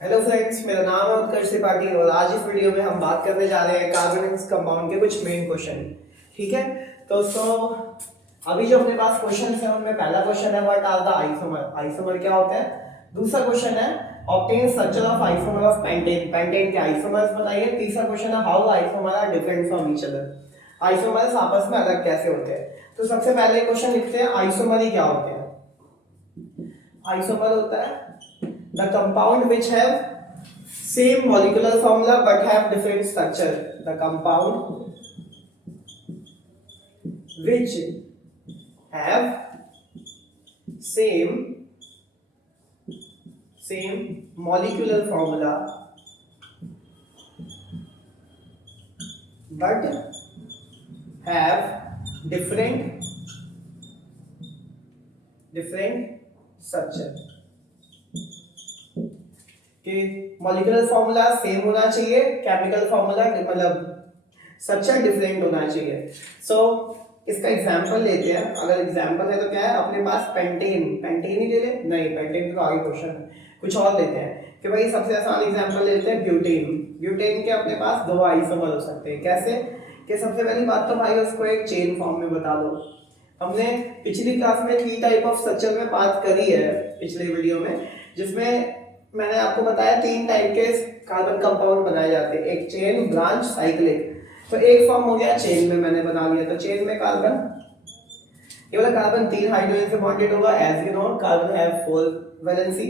Hello friends, मेरा नाम है उत्कर्ष त्रिपाठी और आज इस वीडियो में हम बात करने जा रहे हैं कार्बनिक कंपाउंड के कुछ मेन क्वेश्चन। ठीक है, तो अभी जो अपने पास क्वेश्चन है उनमें पहला क्वेश्चन है what are the isomer. Isomer क्या होता है। दूसरा क्वेश्चन है obtain structure of isomer of pentane. Pentane के आइसोमर्स बताइए। तीसरा क्वेश्चन है how isomer are different from each other. Isomers आपस में अलग कैसे होते हैं। तो सबसे पहले क्वेश्चन लिखते हैं आइसोमर ही क्या होते हैं। आइसोमर होता है the compound which have same molecular formula but have different structure. The compound which have same molecular formula but have different structure. कि मॉलिक्यूलर फॉर्मूला सेम होना चाहिए, केमिकल फॉर्मूला मतलब स्ट्रक्चर डिफरेंट होना चाहिए। इसका एग्जांपल लेते हैं। अगर एग्जांपल है तो क्या है अपने पास पेंटेन ही ले ले। नहीं, पेंटेन तो आगे क्वेश्चन है, कुछ और लेते हैं कि भाई सबसे आसान एग्जांपल लेते हैं ब्यूटेन के अपने पास दो आइसोमर हो सकते हैं। कैसे कि सबसे पहली बात तो भाई उसको एक चेन फॉर्म में बता दो। हमने पिछली क्लास में 3 टाइप ऑफ स्ट्रक्चर में बात करी है पिछले वीडियो में, जिसमें मैंने आपको बताया 3 टाइप के कार्बन कंपाउंड बनाए जाते हैं, एक चेन, ब्रांच, साइक्लिक। तो एक फॉर्म हो गया चेन में, मैंने बना लिया। तो चेन में कार्बन, ये वाला कार्बन 3 हाइड्रोजन से बॉन्डेड होगा। As you know carbon have 4 valency.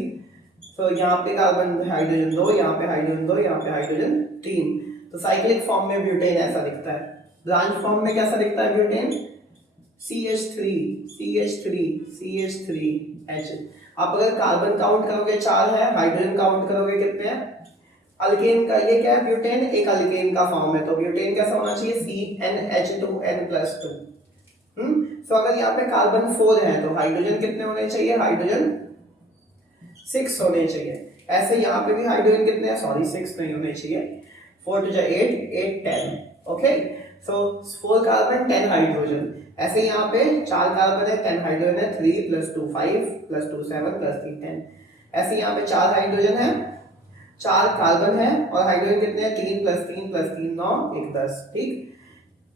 तो यहाँ पे कार्बन हाइड्रोजन 2, यहाँ पे हाइड्रोजन 2, यहाँ पे हाइड्रोजन 3। तो साइक्लिक फॉर्म में ब्यूटेन ऐसा दिखता है। ब्रांच फॉर्म में कैसा दिखता है ब्यूटेन, CH3 CH3 CH3H। आप अगर कार्बन काउंट करोगे 4 है, हाइड्रोजन काउंट करोगे कितने हैं। अल्केन का ये क्या है ब्यूटेन, एक अल्केन का फॉर्म है। तो ब्यूटेन कैसा होना चाहिए CnH2n+2। तो अगर यहाँ पे कार्बन 4 है तो हाइड्रोजन कितने होने चाहिए, हाइड्रोजन 6 होने चाहिए। ऐसे यहाँ पे भी हाइड्रोजन कितने हैं, सॉरी 6 नहीं होने चाहिए, 4 to 8 8 10। Okay, so 4 carbon 10 hydrogen. ऐसे यहाँ पे 4 कार्बन है, 10 हाइड्रोजन है, 3 + 2 5 + 2 7 + 3 10। ऐसे यहाँ पे 4 हाइड्रोजन है, 4 कार्बन है और हाइड्रोजन कितने हैं, 3 + 3 + 3 9 1 10। ठीक,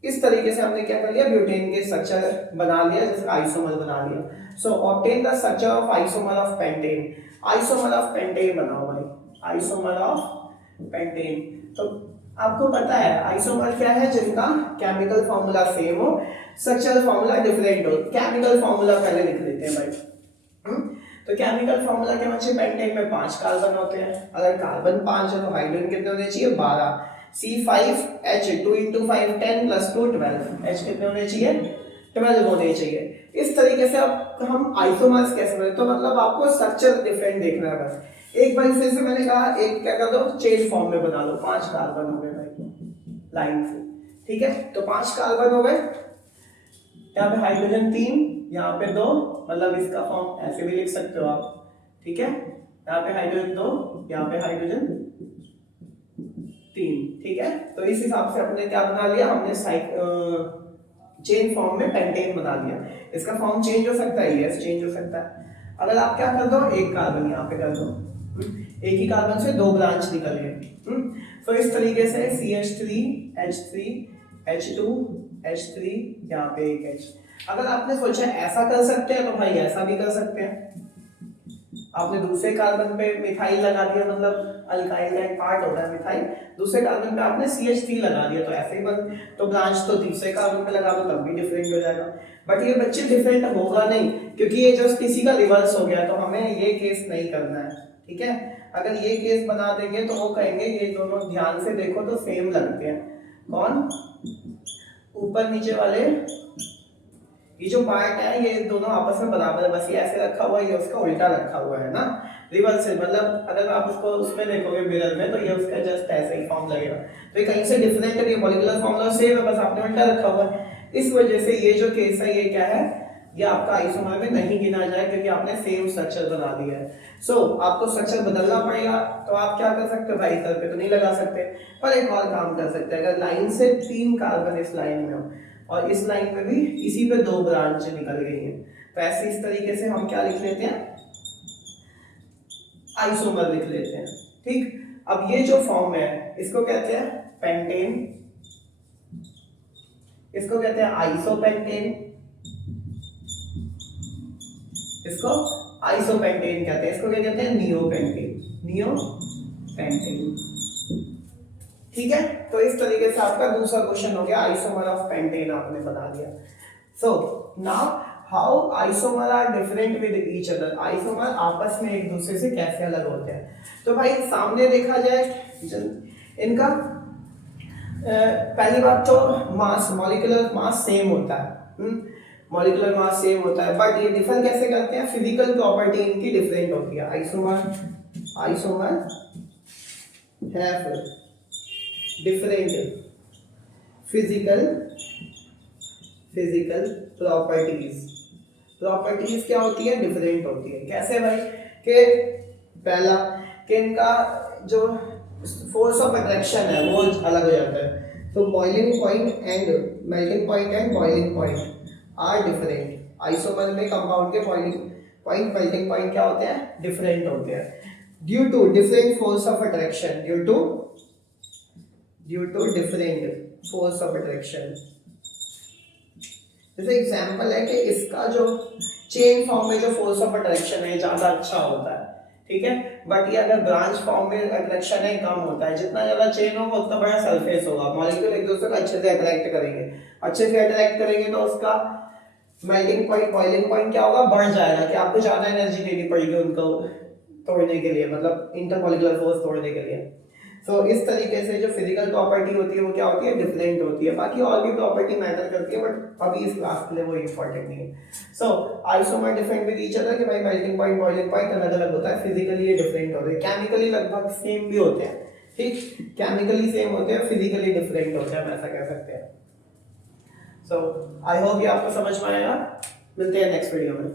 इस तरीके से हमने क्या कर लिया, ब्यूटेन के स्ट्रक्चर बना लिया, जैसे आइसोमर बना लिया। So obtain the structure of isomer of pentane. Isomer of pentane बनाओ भाई, आइसोमर ऑफ पेंटेन। तो आपको पता है आइसोमर क्या है, जिनका केमिकल फॉर्मूला सेम हो, स्ट्रक्चरल फॉर्मूला डिफरेंट हो। केमिकल फॉर्मूला पहले लिख लेते हैं भाई। तो केमिकल फॉर्मूला क्या बच्चे, पेंटेन में 5 कार्बन होते हैं। अगर कार्बन 5 है तो हाइड्रोजन कितने होने चाहिए, 12। C5H 2 × 5 10 + 2 12। H कितने होने चाहिए, 12 होने चाहिए। इस तरीके से अब हम आइसोमर्स कैसे बने, तो मतलब आपको स्ट्रक्चर डिफरेंट देखना है बस। एक बार फिर से मैंने कहा, एक क्या कर दो, चेन फॉर्म में बना लो। 5 कार्बन हो गए भाई लाइन से, ठीक है। तो 5 कार्बन हो गए, यहाँ पे हाइड्रोजन 3, यहाँ पे 2, मतलब इसका फॉर्म ऐसे भी लिख सकते हो आप, ठीक है। यहाँ पे हाइड्रोजन 2, यहाँ पे हाइड्रोजन 3, ठीक है। तो इस हिसाब से अपने क्या बना लिया हमने, चेन फॉर्म में पेंटेन बना लिया। इसका फॉर्म चेंज हो सकता है, यस चेंज हो सकता है। अगर आप क्या कर दो, एक कार्बन यहाँ पे कर दो, एक ही कार्बन से 2 ब्रांच निकल गए। तो इस तरीके से CH3 H3 H2 H3, यहाँ पे एक H। अगर आपने सोचा ऐसा कर सकते हैं तो भाई ऐसा भी कर सकते हैं। आपने दूसरे कार्बन पे मिथाइल लगा दिया, मतलब अल्काइल का एक पार्ट होता है मिथाइल, दूसरे कार्बन पे आपने CH3 लगा दिया, तो ऐसे ही बन। तो ब्रांच तो तीसरे कार्बन पे लगा दो तब भी डिफरेंट हो जाएगा। बट ये बच्चे डिफरेंट होगा नहीं, क्योंकि ये जस्ट इसी का रिवर्स हो गया, तो हमें ये केस नहीं करना है, ठीक है। अगर ये केस बना देंगे तो वो कहेंगे ये दोनों ध्यान से देखो तो सेम लगते हैं। कौन, ऊपर नीचे वाले ये जो पार्ट है ये दोनों आपस में बराबर है, बस ये ऐसे रखा हुआ है, ये उसका उल्टा रखा हुआ है ना, रिवर्स से। मतलब अगर आप उसको उसमें देखोगे मिरर में तो ये उसका जस्ट ऐसे ही फॉर्म लगेगा। तो ये कहीं से डिफरेंट है, मॉलिक्यूलर फॉर्मूला सेम है, बस आपने उल्टा रखा हुआ है। इस वजह से ये जो केस है ये क्या है, ये आपका आइसोमर में नहीं गिना जाए, क्योंकि आपने सेम स्ट्रक्चर बना दिया है। आपको स्ट्रक्चर बदलना पड़ेगा, तो आप क्या कर सकते हो भाई, इधर पे तो नहीं लगा सकते, पर एक और काम कर सकते हैं। अगर लाइन से 3 कार्बन इस लाइन में हो और इस लाइन में भी इसी पे 2 ब्रांच निकल गई हैं, तो ऐसे इस तरीके से हम क्या लिख लेते हैं, आइसोमर लिख लेते हैं। ठीक, अब ये जो फॉर्म है इसको कहते हैं पेंटेन, इसको कहते हैं आइसोपेंटेन, इसको आइसोपेंटेन कहते हैं, इसको क्या कहते हैं नियोपेंटेन, नियोपेंटेन। ठीक है, तो इस तरीके से आपका दूसरा क्वेश्चन हो गया, आइसोमर ऑफ पेंटेन आपने बता दिया। So now how isomer are different with each other, isomer आपस में एक दूसरे से कैसे अलग होते हैं। तो भाई सामने देखा जाए इनका पहली बात तो मास, मॉलिक्यूलर मास सेम होता है, मॉलिक्यूलर मास सेम होता है, बट ये डिफर कैसे करते हैं, फिजिकल प्रॉपर्टी इनकी डिफरेंट होती है। Isomer have different physical properties क्या होती है, डिफरेंट होती है। कैसे भाई, कि पहला कि इनका जो फोर्स ऑफ अट्रैक्शन है वो अलग हो जाता है। तो boiling point and melting point and boiling point are different. Isomer में कंपाउंड के बॉइलिंग पॉइंट मेल्टिंग पॉइंट क्या होते हैं, डिफरेंट होते हैं due to different force of attraction, due to different force of attraction. जैसे एग्जांपल है कि इसका जो चेन फॉर्म में जो फोर्स ऑफ अट्रैक्शन है ज्यादा अच्छा होता है, ठीक है, बट ये अगर ब्रांच फॉर्म में अट्रैक्शन है कम होता है। जितना ज्यादा चेन होगा उतना बड़ा सरफेस होगा, मॉलिक्यूल एक दूसरे को अच्छे से अट्रैक्ट करेंगे, तो उसका मेल्टिंग पॉइंट बॉइलिंग पॉइंट क्या होगा, बढ़ जाएगा, कि आपको ज्यादा एनर्जी देनी पड़ेगी उनको तोड़ने के लिए, मतलब इंटरमॉलिक्यूलर फोर्स तोड़ने के लिए। तो इस तरीके से जो फिजिकल प्रॉपर्टी होती है वो क्या होती है, डिफरेंट होती है। बाकी और भी प्रॉपर्टी मैटर करती है, बट अभी इस क्लास के लिए वो इंपॉर्टेंट नहीं है। So isomer different with each other, कि भाई मेल्टिंग पॉइंट बॉइलिंग पॉइंट अलग अलग होता है, फिजिकली ये डिफरेंट होते हैं, केमिकली लगभग सेम भी होते हैं, ठीक, केमिकली सेम होते हैं, फिजिकली डिफरेंट होते हैं, हम ऐसा कह सकते हैं। सो आई होप ये आपको समझ में आएगा, मिलते हैं नेक्स्ट वीडियो में।